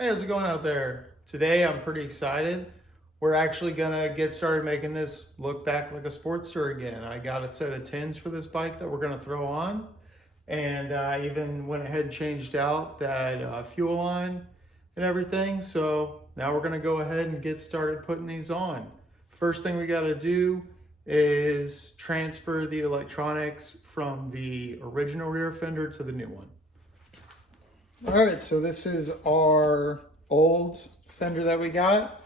Hey, how's it going out there? Today I'm pretty excited. We're actually gonna get started making this look back like a Sportster again. I got a set of tins for this bike that we're gonna throw on. And I even went ahead and changed out that fuel line and everything. So now we're gonna go ahead and get started putting these on. First thing we gotta do is transfer the electronics from the original rear fender to the new one. All right, so this is our old fender that we got.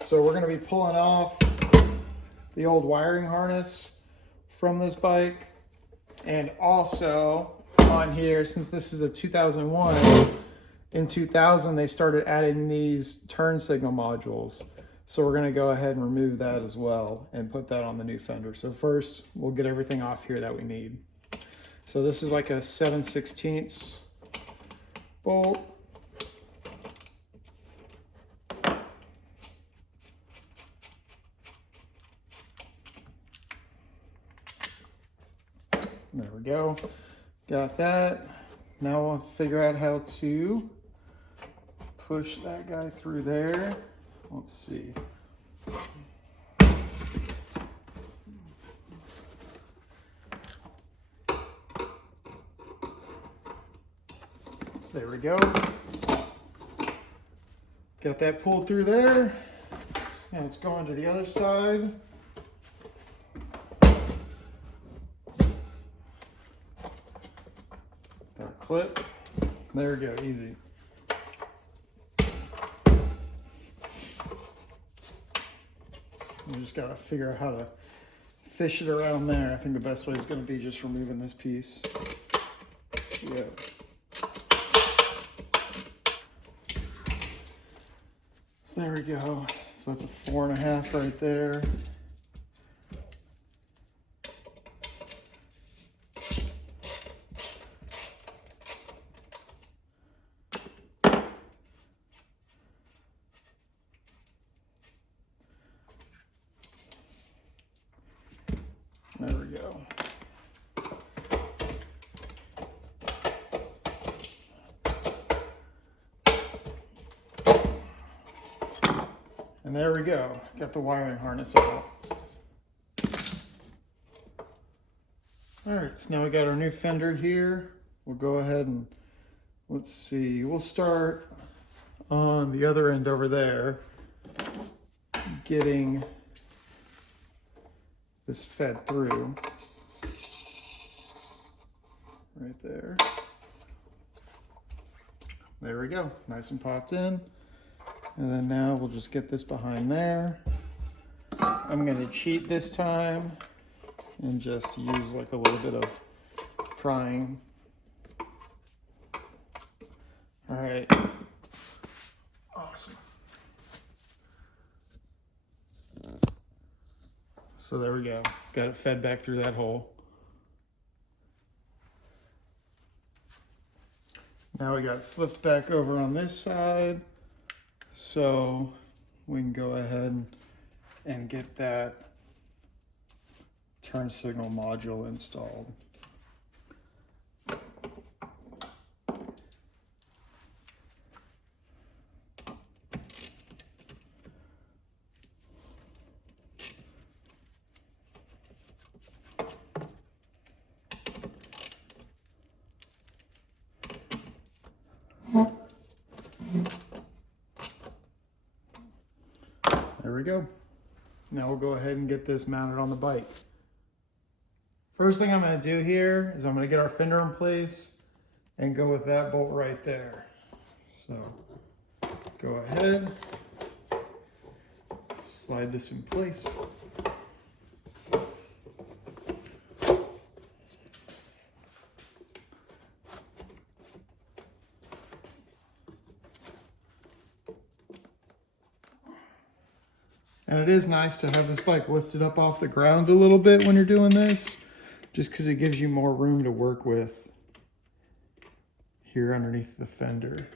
So we're gonna be pulling off the old wiring harness from this bike. And also on here, since this is a 2001, in 2000 they started adding these turn signal modules. So we're gonna go ahead and remove that as well and put that on the new fender. So first, we'll get everything off here that we need. So this is like a 7/16 bolt. There we go. Got that. Now we'll figure out how to push that guy through there. Let's see. There we go. Got that pulled through there. Now let's go on to the other side. Got a clip. There we go, easy. You just gotta figure out how to fish it around there. I think the best way is gonna be just removing this piece. Yeah. So there we go. So that's a 4.5 right there. There we go. And there we go. Got the wiring harness out. All right, so now we got our new fender here. We'll go ahead and let's see. We'll start on the other end over there, getting this fed through right there. There we go, nice and popped in. And then now we'll just get this behind there. I'm gonna cheat this time and just use like a little bit of prying. All right, awesome. So there we go, got it fed back through that hole. Now we got it flipped back over on this side. So we can go ahead and get that turn signal module installed. There we go. Now we'll go ahead and get this mounted on the bike. First thing I'm going to do here is I'm going to get our fender in place and go with that bolt right there. So go ahead, slide this in place. And it is nice to have this bike lifted up off the ground a little bit when you're doing this, just because it gives you more room to work with here underneath the fender.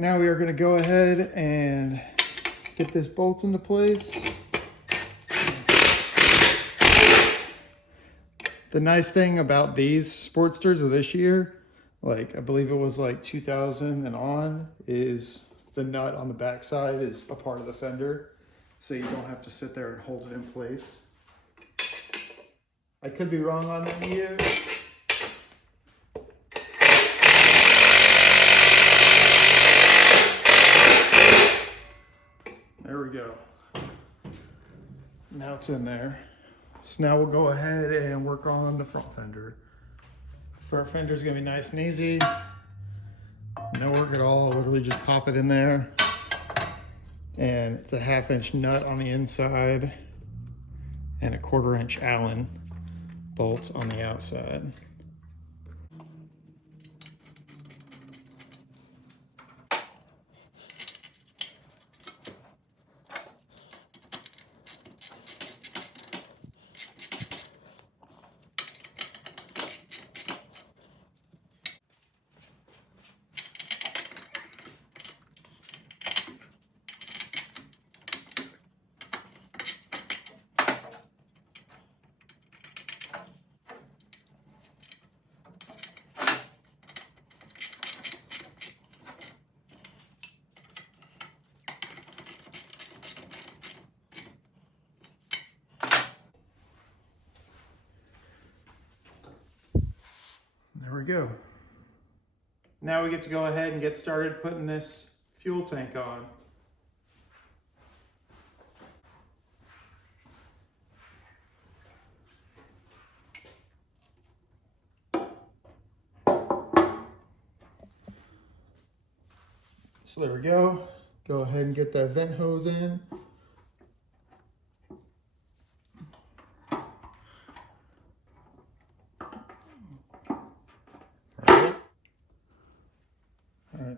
Now we are going to go ahead and get this bolt into place. The nice thing about these Sportsters of this year, like I believe it was like 2000 and on, is the nut on the backside is a part of the fender, so you don't have to sit there and hold it in place. I could be wrong on that year. There we go. Now it's in there. So now we'll go ahead and work on the front fender. Front fender's gonna be nice and easy. No work at all, literally just pop it in there. And it's a 1/2 inch nut on the inside and a 1/4 inch Allen bolt on the outside. There we go. Now we get to go ahead and get started putting this fuel tank on. So there we go. Go ahead and get that vent hose in.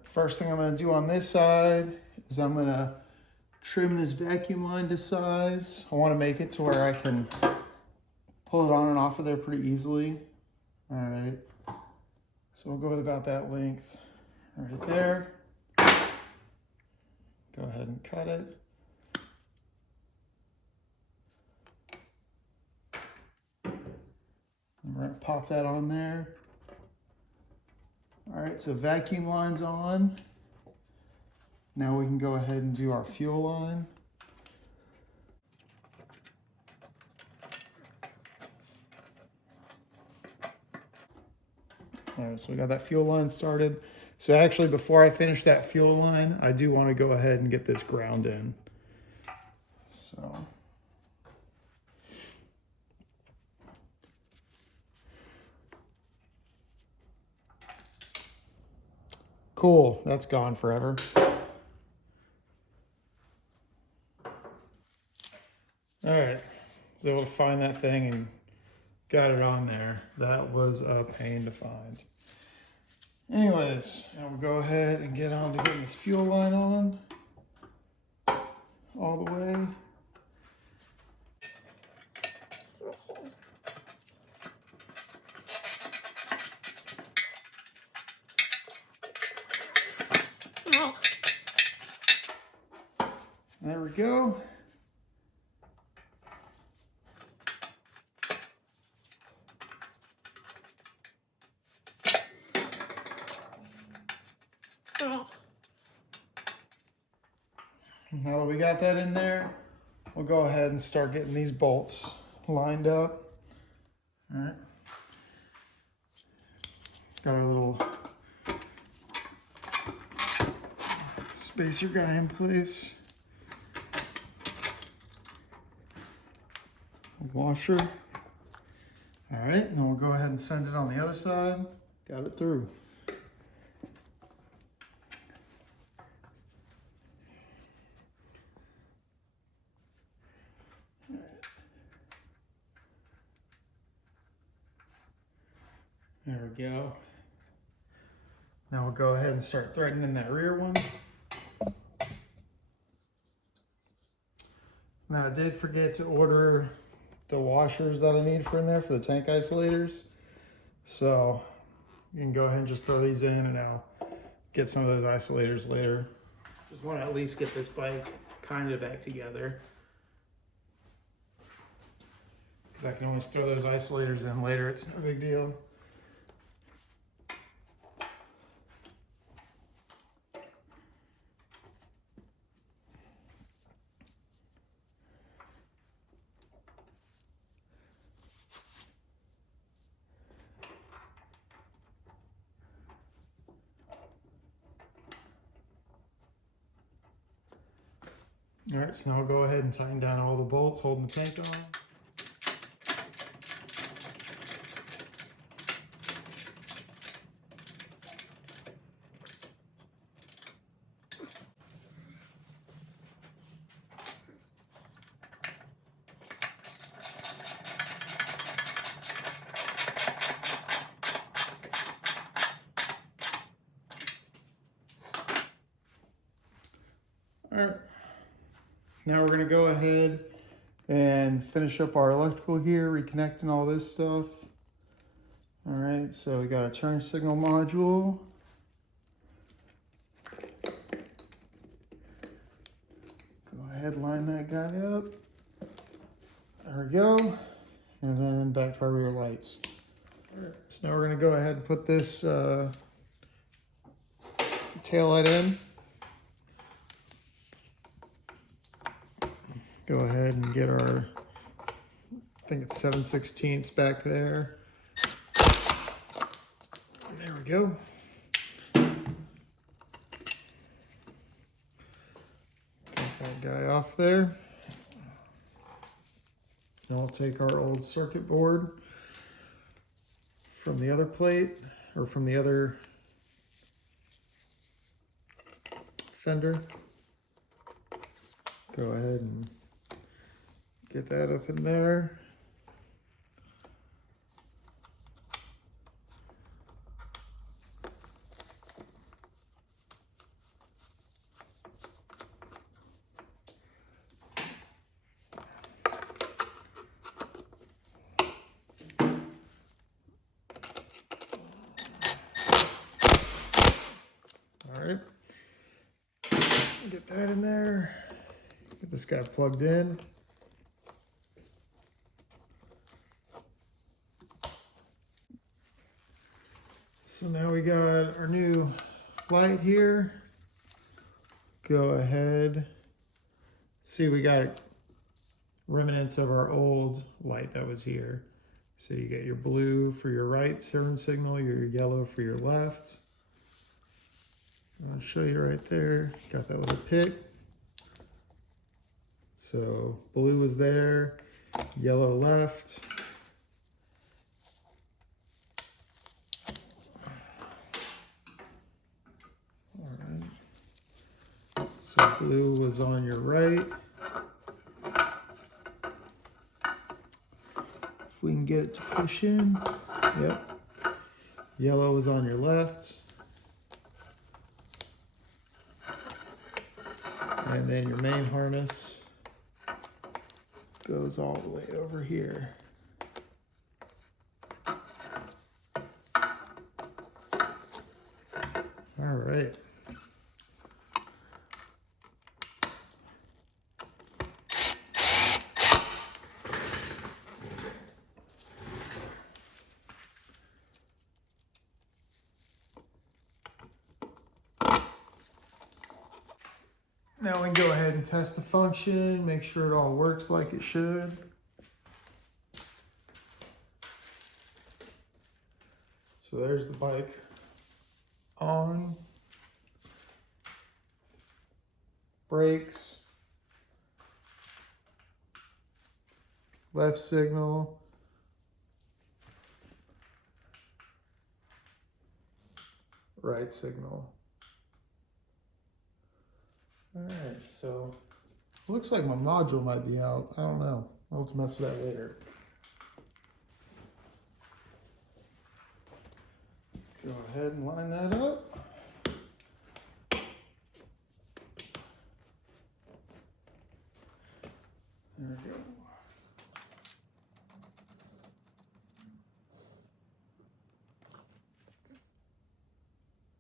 First thing I'm going to do on this side is I'm going to trim this vacuum line to size. I want to make it to where I can pull it on and off of there pretty easily. All right, so we'll go with about that length right there. Go ahead and cut it. And we're going to pop that on there. All right, so vacuum line's on. Now we can go ahead and do our fuel line. All right, so we got that fuel line started. So actually, before I finish that fuel line, I do want to go ahead and get this ground in. So. Cool, that's gone forever. All right, was able to find that thing and got it on there. That was a pain to find. Anyways, now we'll go ahead and get on to getting this fuel line on all the way. There we go. Now that we got that in there, we'll go ahead and start getting these bolts lined up. All right. Got our little spacer guy in place. Washer. All right, and then we'll go ahead and send it on the other side. Got it through. There we go. Now we'll go ahead and start threading that rear one. Now I did forget to order the washers that I need for in there for the tank isolators. So you can go ahead and just throw these in and I'll get some of those isolators later. Just want to at least get this bike kind of back together, because I can always throw those isolators in later. It's no big deal. All right, so now I'll go ahead and tighten down all the bolts holding the tank on. All right, now we're gonna go ahead and finish up our electrical here, reconnecting all this stuff. All right, so we got a turn signal module. Go ahead, line that guy up. There we go. And then back to our rear lights. All right, so now we're gonna go ahead and put this tail light in. Go ahead and get our, I think it's 7/16 back there. There we go. Get that guy off there. And I'll take our old circuit board from the other plate, or from the other fender. Go ahead and get that up in there. All right, get that in there. Get this guy plugged in. So now we got our new light here. Go ahead. See, we got remnants of our old light that was here. So you get your blue for your right turn signal, your yellow for your left. I'll show you right there. Got that little pit. So blue was there, yellow left. All right. So blue was on your right. If we can get it to push in, yep. Yellow was on your left. And then your main harness goes all the way over here. All right. Now we can go ahead and test the function, make sure it all works like it should. So there's the bike on, brakes, left signal, right signal. All right, so looks like my module might be out. I don't know. I'll have to mess with that later. Go ahead and line that up. There we go.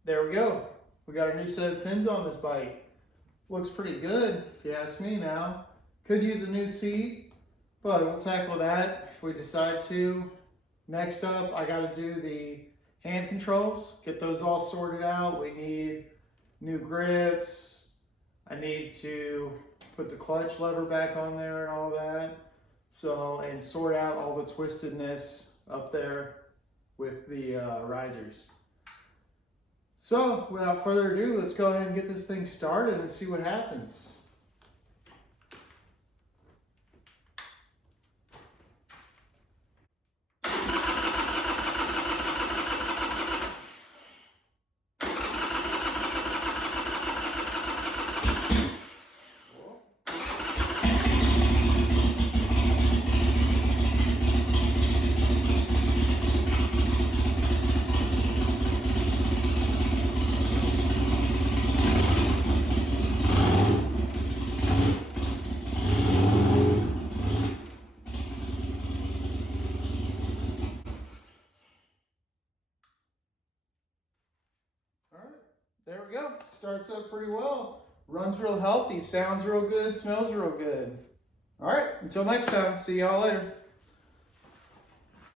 There we go. We got a new set of tins on this bike. Looks pretty good, if you ask me now. Could use a new seat, but we'll tackle that if we decide to. Next up, I gotta do the hand controls, get those all sorted out. We need new grips. I need to put the clutch lever back on there and all that. So, and sort out all the twistedness up there with the risers. So, without further ado, let's go ahead and get this thing started and see what happens. There we go. Starts up pretty well. Runs real healthy. Sounds real good. Smells real good. All right. Until next time. See y'all later.